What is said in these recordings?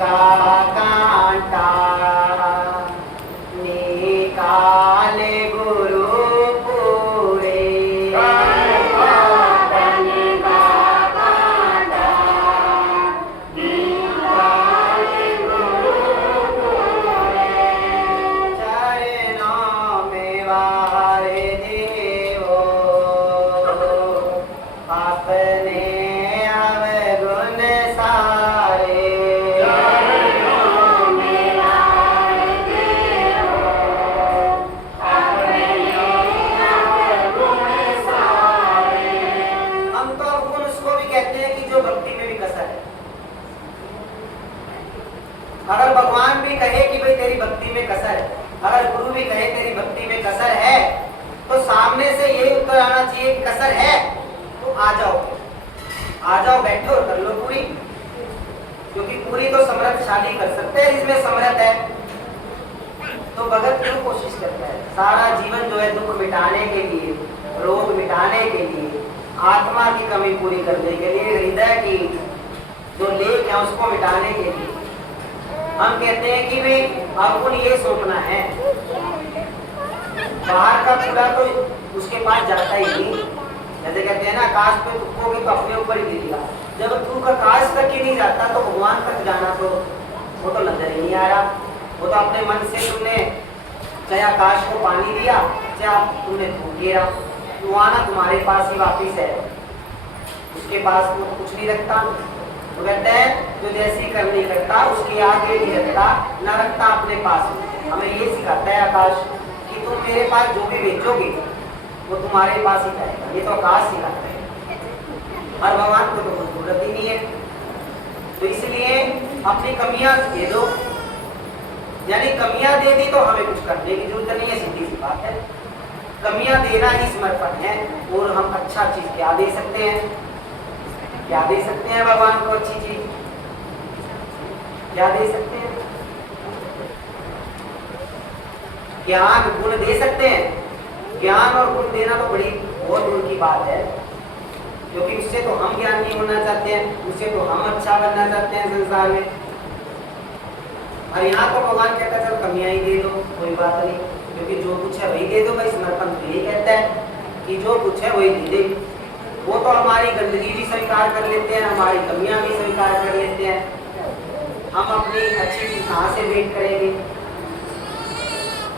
का कांटा निकाले गुरु पूरे। चरणों में वारे देवो अपने अवगुण सारे। हम तो अवगुण उसको भी कहते हैं कि जो भक्ति में भी कसर है। अगर भगवान भी कहे कि भाई तेरी भक्ति में कसर है, अगर गुरु भी कहे तेरी भक्ति में कसर है, तो सामने से यही उत्तर आना चाहिए कि कसर है तो आ जाओ बैठो और कर लो पूरी, क्योंकि पूरी तो समर्थशाली कर सकते हैं, इसमें समर्थ है। तो भगत क्यों कोशिश करता है? सारा जीवन जो है दुख मिटाने के लिए, रोग मिटाने के लिए, आत्मा की कमी पूरी करने के लिए, हृदय की जो लेख है उसको मिटाने के लिए। हम कहते हैं कि भाई अवगुण ये सोचना है, बाहर का कूड़ा तो उसके पास जाता ही नहीं। जैसे कहते हैं ना, आकाश पे थूकोगे तो अपने ऊपर ही गिरेगा। जब थूक आकाश तक ही नहीं जाता तो भगवान तक जाना तो वो तो नजर ही नहीं आ रहा। वो तो अपने मन से तुमने चाहे आकाश को पानी दिया, चाहे तुमने थूक गिरा, तो आना तुम्हारे पास ही वापिस है, उसके पास वो कुछ नहीं रखता। वो कहते हैं जो जैसी करनी करता उसके आगे नहीं रखता, न रखता अपने पास। हमें ये सिखाता है आकाश कि तुम मेरे पास जो भी बेचोगे वो तुम्हारे पास ही जाएगा। ये तो आकाश सिखाता है, और भगवान को तो जरूरत ही नहीं है। तो इसलिए अपनी कमियां दे दो, यानी कमियां दे दी तो हमें कुछ करने की जरूरत नहीं है, सीधी सी बात है। कमियां देना ही समर्पण है। और हम अच्छा चीज क्या दे सकते हैं? क्या दे सकते हैं भगवान को? अच्छी चीज क्या दे सकते हैं? ज्ञान गुण दे सकते हैं। ज्ञान और गुण देना तो बड़ी बहुत दूर की बात है, क्योंकि उससे तो हम ज्ञानी होना चाहते हैं, उससे तो हम अच्छा बनना चाहते हैं संसार में। और यहाँ तो भगवान कहता है चल कमियां ही दे दो, कोई बात नहीं, क्योंकि जो कुछ है वही दे दो भाई। समर्पण तो यही कहता है कि जो कुछ है वही दे दे। वो तो हमारी गंदगी भी स्वीकार कर लेते हैं, हमारी कमियां भी स्वीकार कर लेते हैं। हम अपनी अच्छी चीज कहाँ से वेट करेंगे?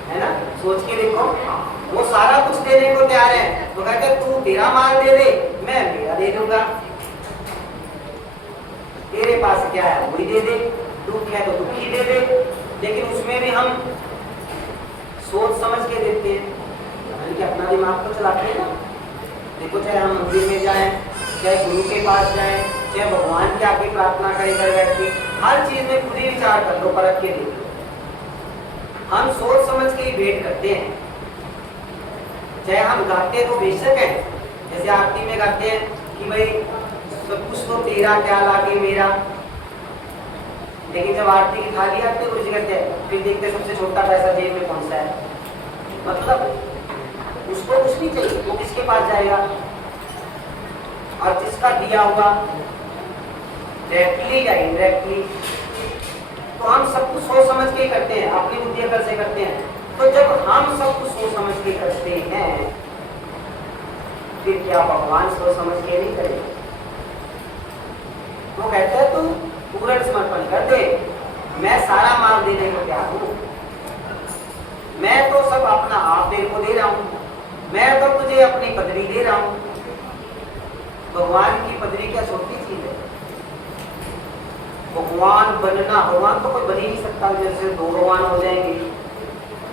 है ना, सोच के देखो। वो सारा कुछ देने को तैयार है। वो कहते तू तेरा माल दे दे, मैं मेरा दे दूंगा। तेरे पास क्या है वही दे दे, दुख है तो दुख ही दे दे। लेकिन उसमें भी हम सोच समझ के देते हैं, यानी कि अपना दिमाग तो चलाते हैं ना। देखो, चाहे हम मंदिर में जाएं, चाहे गुरु के पास जाएं, चाहे भगवान के आगे प्रार्थना करें घर बैठ के, हर चीज में खुद ही विचार कर लो, परख के देखो। हम सोच समझ के ही भेंट करते हैं। चाहे हम गाते तो बेशक है, जैसे आरती में गाते हैं कि भाई सब कुछ तो तेरा क्या लागे मेरा, लेकिन जब आरती की थाली आती है गुरु जी कहते हैं फिर देखते सबसे छोटा पैसा जेब में कौन सा है। मतलब उसको कुछ नहीं चाहिए, वो किसके पास जाएगा? और जिसका दिया हुआ डायरेक्टली या इनडायरेक्टली, तो हम सब कुछ सोच समझ के करते हैं, अपनी बुद्धि अकल से करते हैं। तो जब हम सब कुछ सोच समझ के करते हैं, फिर क्या भगवान सोच समझ के नहीं करेंगे? वो कहते हैं तू पूर्ण समर्पण कर दे, मैं सारा माल देने को तैयार हूँ। मैं तो सब अपना आप तेरे को दे रहा हूँ, मैं तो तुझे अपनी पदवी दे रहा हूँ। भगवान की पदवी क्या छोटी चीज है? भगवान बनना, भगवान तो कोई बन ही नहीं सकता। जैसे दो भगवान हो जाएंगे,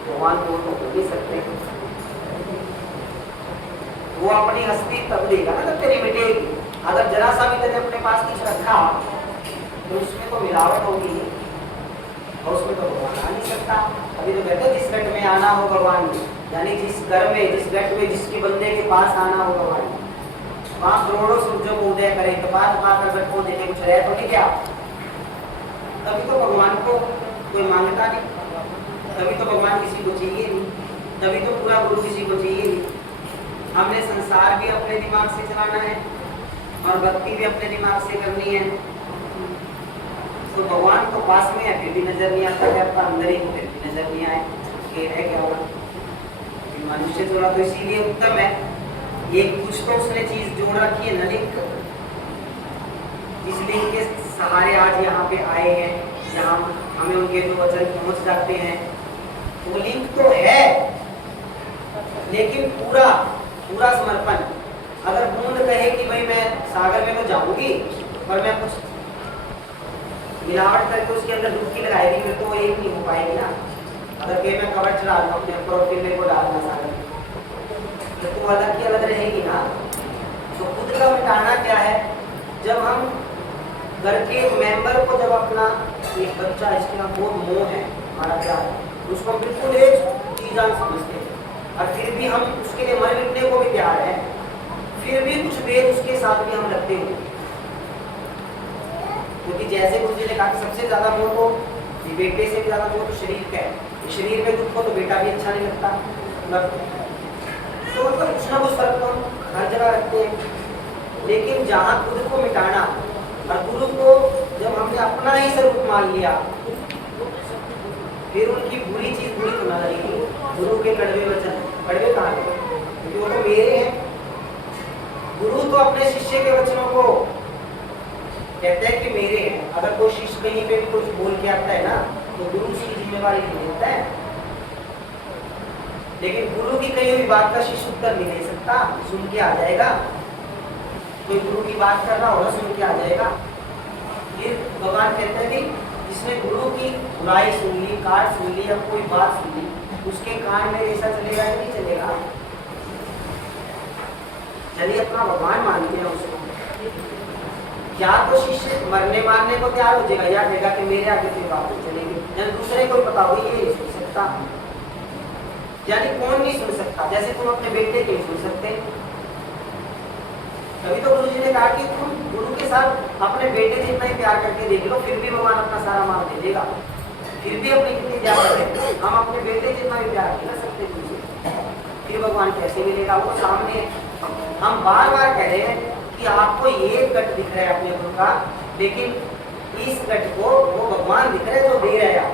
भगवान दो तो हो नहीं सकते। वो अपनी हस्ती तब देगा ना जब तेरी मिटेगी। अगर जरा सा भी तेरे अपने पास कुछ रखा तो उसमें तो मिलावट होगी, और उसमें तो भगवान आ नहीं सकता। अभी तो कहते हैं जिस घट में आना हो भगवान, यानी जिस घर में, जिस घट में, जिसके बंदे के पास आना हो भगवान, वहाँ करोड़ों सूर्यों को उदय करे, तपात पाकर घट को देखे, कुछ रहे तो नहीं क्या? तभी तो भगवान को कोई मांगता नहीं, तभी तो भगवान किसी को चाहिए नहीं, तभी तो पूरा गुरु किसी को चाहिए नहीं। हमने संसार भी अपने दिमाग से चलाना है और भक्ति भी अपने दिमाग से करनी है। तो भगवान तो पास में है फिर भी नजर नहीं आता, क्या आपका अंदर ही हो फिर भी नजर नहीं आए, ये है क्या होगा। मनुष्य थोड़ा तो इसीलिए उत्तम है, एक कुछ तो उसने चीज जोड़ रखी है ना, लिंक, इस लिंक के सहारे आज यहाँ पे आए हैं, जहाँ हमें उनके जो वचन पहुंच जाते हैं। तो वो लिंक तो है, लेकिन पूरा पूरा समर्पण। अगर बूंद कहे कि भाई मैं सागर में तो जाऊंगी पर मैं कुछ मिलावट करके उसके अंदर डुबकी लगाएगी, फिर तो वो एक नहीं हो पाएगी ना। अगर कहीं मैं कवर चढ़ा दूँ अपने ऊपर और फिर मेरे को डालना सागर में, तो अलग की अलग रहेगी ना। तो खुद का मिटाना क्या है, जब हम घर के मेंबर को, जब अपना एक बच्चा जिसके यहाँ बहुत मोह है, हमारा प्यार है, उसको हम बिल्कुल एक चीज़ान समझते हैं और फिर भी हम उसके लिए मर मिटने को भी तैयार है, फिर भी कुछ वेद उसके साथ भी हम रखते हैं। क्योंकि जैसे गुरु जी ने कहा सबसे ज्यादा मोह तो बेटे से भी ज्यादा मोह तो शरीर का है, शरीर में दुख हो तो बेटा भी अच्छा नहीं लगता। तो मतलब कुछ ना कुछ फर्क तो हम हर जगह रखते हैं, लेकिन जहाँ खुद को मिटाना और गुरु को जब हमने अपना ही स्वरूप मान लिया, फिर उनकी बुरी चीज बुरी तो ना लगेगी। गुरु के कड़वे वचन, कड़वे कहाँ थे, क्योंकि वो तो मेरे हैं। गुरु तो अपने शिष्य के वचनों को कहते हैं कि मेरे हैं। अगर कोई शिष्य कहीं पे भी कुछ बोल के आता है ना, तो गुरु उसकी जिम्मेवारी नहीं लेता है, लेकिन गुरु की कही हुई बात का शिष्य उत्तर नहीं दे सकता, सुन के आ जाएगा। कोई गुरु की बात कर रहा होगा, सुन के आ जाएगा। फिर भगवान कहते हैं कि जिसने गुरु की बुराई सुन ली, काट सुन ली या कोई बात सुन ली, उसके कान में ऐसा चलेगा या नहीं चलेगा। चलिए अपना भगवान मानते हैं उसको, क्या तो शिष्य मरने मारने को तैयार हो जाएगा या कहेगा कि मेरे आगे कोई बात नहीं चलेगी, जब दूसरे को पता हो ये नहीं सुन सकता। यानी कौन नहीं सुन सकता, जैसे तुम अपने बेटे के नहीं सुन सकते। तभी तो गुरु जी ने कहा कि तुम गुरु के साथ अपने बेटे जितना ही प्यार करके देख लो, फिर भी भगवान अपना सारा माल दे देगा। फिर भी अपनी कितनी ज्यादा है, हम अपने बेटे जितना भी प्यार नहीं कर सकते तुमसे, फिर भगवान कैसे मिलेगा। वो सामने हम बार बार कह रहे हैं कि आपको ये गट दिख रहा है अपने गुरु का, लेकिन इस गट को वो भगवान दिख रहे हैं जो दे रहे हैं।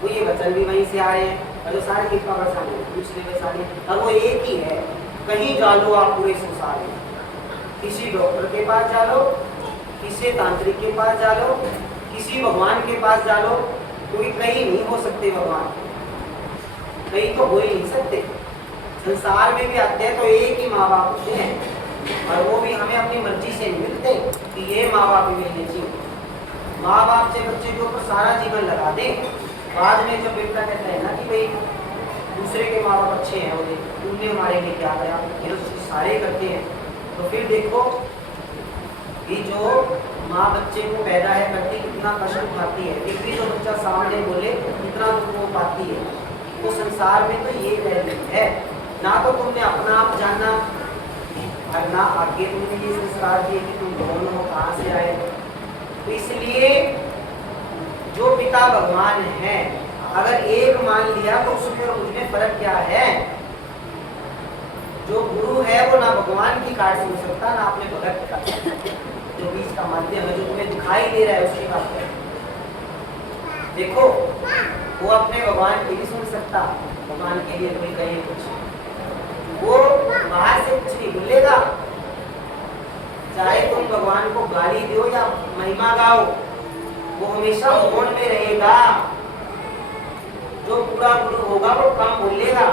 वो ये वचन भी वहीं से आ रहे हैं और जो सारे कृपा बरसाने दूसरे बरसाने, और वो एक ही है। कहीं जा लो आप पूरे संसार में, किसी डॉक्टर के पास जा लो, किसी तांत्रिक के पास जा लो, किसी भगवान के पास जा लो, क्योंकि कहीं नहीं हो सकते भगवान, कहीं तो हो ही नहीं सकते। संसार में भी आते हैं तो एक ही माँ बाप होते हैं, और वो भी हमें अपनी मर्जी से नहीं मिलते कि ये माँ बाप ही मिलने चाहिए। माँ बाप से बच्चे के ऊपर सारा जीवन लगा दे, बाद में जब बेटा कहता है ना कि भाई दूसरे के माँ बाप अच्छे हैं, वो तुमने हमारे लिए क्या करा, ये तो सारे करते हैं। तो फिर देखो कि जो माँ बच्चे को पैदा है करती कितना कष्ट उठाती है, फिर भी जो बच्चा सामने बोले कितना दुख वो पाती है। तो संसार में तो ये पहलू है, ना तो तुमने अपना आप जानना और ना आगे तुमने ये संस्कार दिए कि तुम कौन हो, कहाँ से आए। तो इसलिए जो पिता भगवान है, अगर एक मान लिया तो उसमें और मुझमें फर्क क्या है। जो गुरु है वो ना भगवान की काट सुन सकता, ना अपने भगत का, जो बीच का माध्यम है, जो तुम्हें दिखाई दे रहा है उसकी बात है। देखो वो अपने भगवान की नहीं सुन सकता, भगवान के लिए कोई कहे कुछ, वो बाहर से कुछ नहीं बोलेगा। चाहे तुम भगवान को गाली दो या महिमा गाओ, वो हमेशा मौन में रहेगा। जो पूरा गुरु होगा वो कम बोलेगा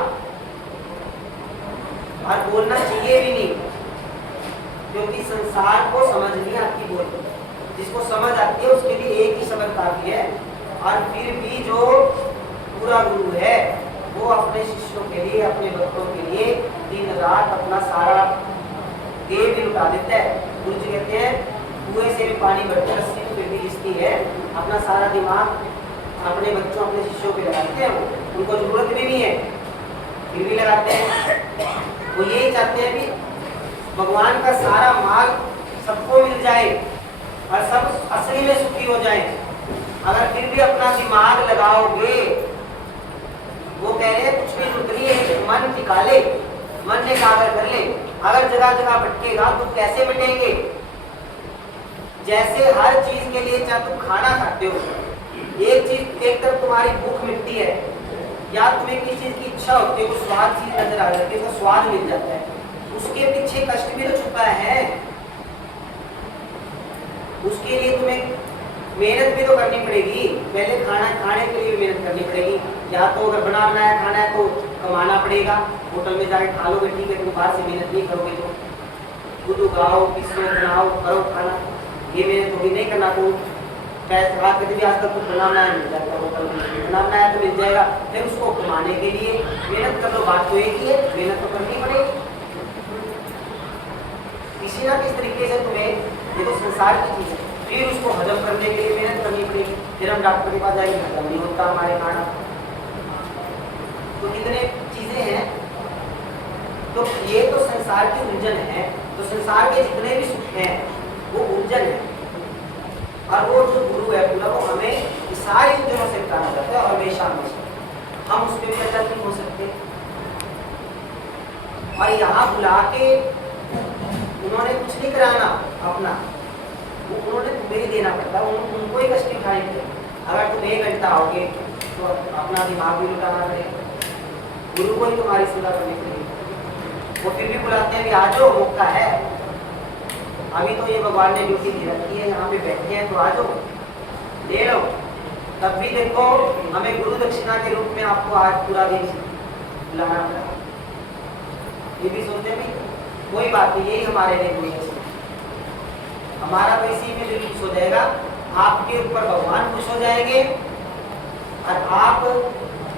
और बोलना चाहिए भी नहीं, क्योंकि संसार को समझ नहीं आती बोल। जिसको समझ आती है उसके लिए एक ही शब्द काफी है। और फिर भी जो पूरा गुरु है वो अपने शिष्यों के लिए, अपने भक्तों के लिए दिन रात अपना सारा देह भी लुटा देता है। गुरु जी कहते हैं कुएं से भी पानी भरते रस्सी फिर भी रिश्ती है। अपना सारा दिमाग अपने बच्चों, अपने शिष्यों पे लगाते हैं, वो उनको जरूरत भी नहीं है फिर भी लगाते हैं। वो यही चाहते हैं कि भगवान का सारा माल सबको मिल जाए और सब असली में सुखी हो जाए। अगर फिर भी अपना दिमाग लगाओगे, वो कह रहे हैं कुछ भी जरूरत नहीं है, मन टिका ले, मन ने कागर कर ले। अगर जगह जगह भटकेगा तो कैसे मिटेंगे। जैसे हर चीज के लिए, चाहे तुम खाना खाते हो, एक चीज, एक तरफ तुम्हारी भूख मिटती है या तुम्हें किसी चीज की इच्छा होती है, वो स्वाद चीज नजर आ जाती है, उसका स्वाद मिल जाता है, उसके पीछे कष्ट भी तो छुपा है। उसके लिए तुम्हें मेहनत भी तो करनी पड़ेगी, पहले खाना खाने के लिए भी मेहनत करनी पड़ेगी। या तो अगर बना बनाया खाना है तो कमाना पड़ेगा, होटल में जाके खा लोगे ठीक है, तुम बाहर से मेहनत नहीं करोगे तो खुद उगाओ, पिसो, बनाओ, करो खाना, ये मेहनत होगी। नहीं करना तो पैसा भी आजकल कुछ बनाना है मिल जाएगा, होटल में बनाना है तो मिल जाएगा, फिर उसको कमाने के लिए मेहनत कर लो। बात तो एक ही है, मेहनत तो करनी पड़ेगी किसी ना किसी तरीके से तुम्हें, ये तो संसार की चीज है। फिर उसको हजम करने के लिए मेहनत करनी पड़ेगी, फिर हम डॉक्टर के पास जाएंगे, हजम नहीं होता हमारे खाना। तो कितने चीजें हैं, तो ये तो संसार की उलझन है। तो संसार के जितने भी सुख हैं वो उलझन है, और वो जो गुरु है पूरा, वो हमें सारी उलझनों से हटाना चाहता है, और हमेशा हमेशा हम उस पर भी अटल नहीं हो सकते। और यहाँ बुला के उन्होंने कुछ नहीं कराना अपना, उन्होंने तुम्हें ही देना पड़ता है, उनको ही कष्ट उठाने पड़ेगा। अगर तुम 1 घंटा आओगे तो अपना दिमाग भी लुटाना पड़ेगा, गुरु को ही तुम्हारी सेवा करनी पड़ेगी। वो फिर भी बुलाते हैं, आ जाओ, मौका है, अभी तो ये भगवान ने ड्यूटी दे रखी है, यहाँ पे बैठे हैं तो आ जाओ, ले लो। तब भी देखो हमें गुरु दक्षिणा के रूप में आपको आज पूरा दिन बुलाना पड़ा, ये भी सोचते हैं कोई बात नहीं, यही हमारे लिए कोई है, हमारा तो इसी में दिल खुश हो जाएगा, आपके ऊपर भगवान खुश हो जाएंगे और आप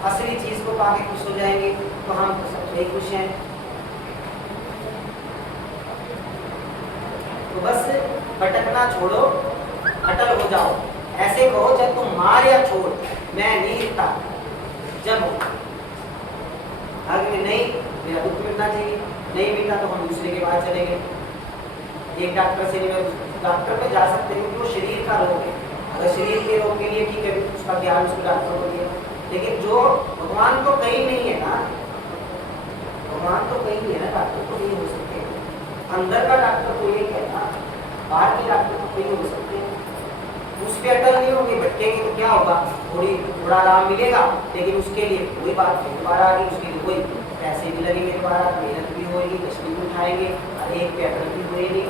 असली चीज को पाके खुश हो जाएंगे, तो हम तो सबसे ही खुश हैं। तो बस भटकना छोड़ो, अटल हो जाओ। ऐसे कहो, जब तुम मार या छोड़ मैं नहीं लिखता, जब अगर नहीं मेरा दुख मिटना चाहिए, नहीं मिटा तो हम दूसरे के पास चले गए। एक डॉक्टर से नहीं, डॉक्टर पे जा सकते हैं क्योंकि वो शरीर का रोग है, अगर शरीर के रोग के लिए ठीक है उसका ज्ञान उसको डॉक्टर को दिया, लेकिन जो भगवान तो कहीं नहीं है ना, भगवान तो कहीं नहीं है ना, डॉक्टर तो नहीं हो सकते, अंदर का डॉक्टर तो एक है ना, बाहर के डॉक्टर तो कहीं हो सकते हैं। उस पर अटल नहीं होंगे, भटकेंगे तो क्या होगा, थोड़ा आराम मिलेगा, लेकिन उसके लिए कोई बात नहीं, दोबारा आ गई, उसके लिए कोई पैसे भी लगेंगे, दोबारा मेहनत भी होगी, कष्ट भी उठाएंगे, और एक पे अटल भी होएगी।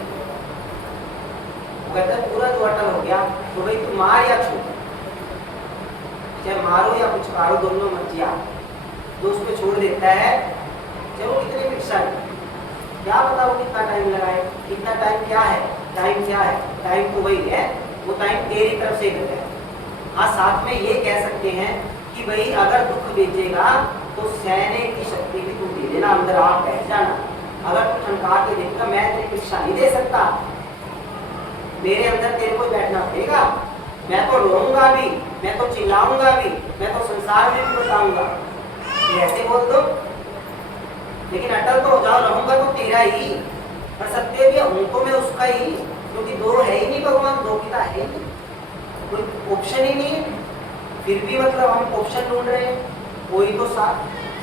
वो कहता है पूरा जो अटल हो गया तो भाई तुम मार या छूट, चाहे मारो या कुछ मारो, दोनों मर्जिया, जो उस पर छोड़ देता है, चाहे वो कितनी भिक्षा है, क्या पता वो कितना टाइम लगाए, कितना टाइम क्या है, टाइम क्या है, टाइम तो वही है, वो टाइम तेरी तरफ से है। हाँ, साथ में ये कह सकते हैं कि भाई अगर दुख भेजेगा तो सहने की शक्ति भी तू दे देना, अंदर आप बैठ जाना, अगर तू ठनका के देखता मैं तेरी परीक्षा नहीं दे सकता, मेरे अंदर तेरे को बैठना पड़ेगा, मैं तो रोऊंगा भी, मैं तो चिल्लाऊंगा भी, मैं तो संसार में भी बताऊंगा, ऐसे बोल दो, लेकिन अटल तो हो जाओ, रहूंगा तो तेरा ही, पर सत्य भी हूं तो मैं उसका ही, क्योंकि दो है ही नहीं भगवान, दो की है ही नहीं, कोई ऑप्शन ही नहीं है। फिर भी मतलब हम ऑप्शन ढूंढ रहे हैं, कोई तो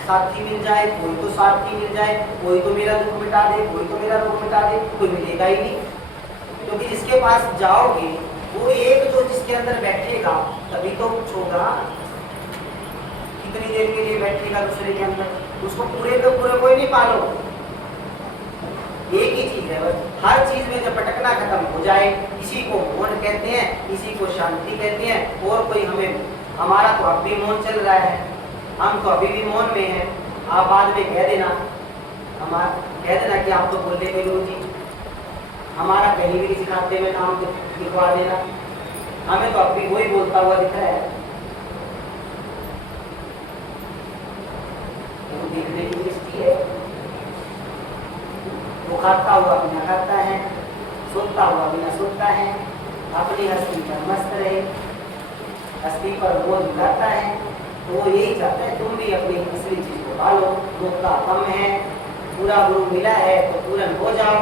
साथी मिल जाए, कोई तो साथी मिल जाए, कोई तो मेरा दुख मिटा दे, कोई तो मेरा रोग मिटा दे, कोई मिलेगा ही नहीं, क्योंकि जिसके पास जाओगे वो एक जो जिसके अंदर बैठेगा तभी तो कुछ होगा। कितनी देर के लिए बैठेगा दूसरे के अंदर, उसको पूरे पे पूरे कोई नहीं पालो। एक ही चीज है बस, हर चीज में जब भटकना खत्म हो जाए, इसी को मौन कहते हैं, इसी को शांति कहते हैं, और कोई हमें, हमारा तो अब भी मौन चल रहा है, हम तो अभी भी मौन में हैं, आप बाद में कह देना, हमारा कह देना कि आप तो बोलते थे गुरु जी, हमारा कहीं भी किसी खाते में नाम लिखवा देना, हमें तो अब भी वही बोलता हुआ दिख रहा है। तो देखने की दृष्टि है, वो खाता हुआ बिना खाता है, सोता हुआ बिना सोता है, अपनी हस्ती पर मस्त रहे, हस्ती पर बोझ उठाता है, तो वो यही चाहता है तुम भी अपनी असली चीज को पालो। मौका कम है, पूरा गुरु मिला है तो पूर्ण हो जाओ,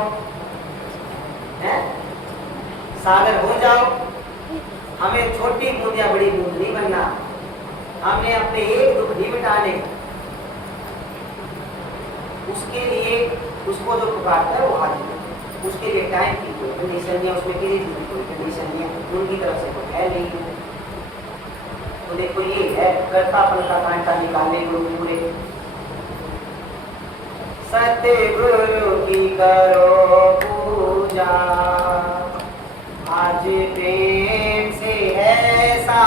है सागर हो जाओ। हमें छोटी बूंद या बड़ी बूंद नहीं बनना, हमने अपने एक दुख नहीं मिटाने, उसके लिए उसको जो पुकारता है वो हाजिर, उसके लिए टाइम की कोई कंडीशन नहीं है, उसमें किसी चीज की कोई कंडीशन नहीं है, उनकी तरफ से कोई है नहीं है। तो देखो ये है कर्तापन का कांटा निकालने गुरु पूरे। सतगुरु की करो पूजा, आज प्रेम से है सा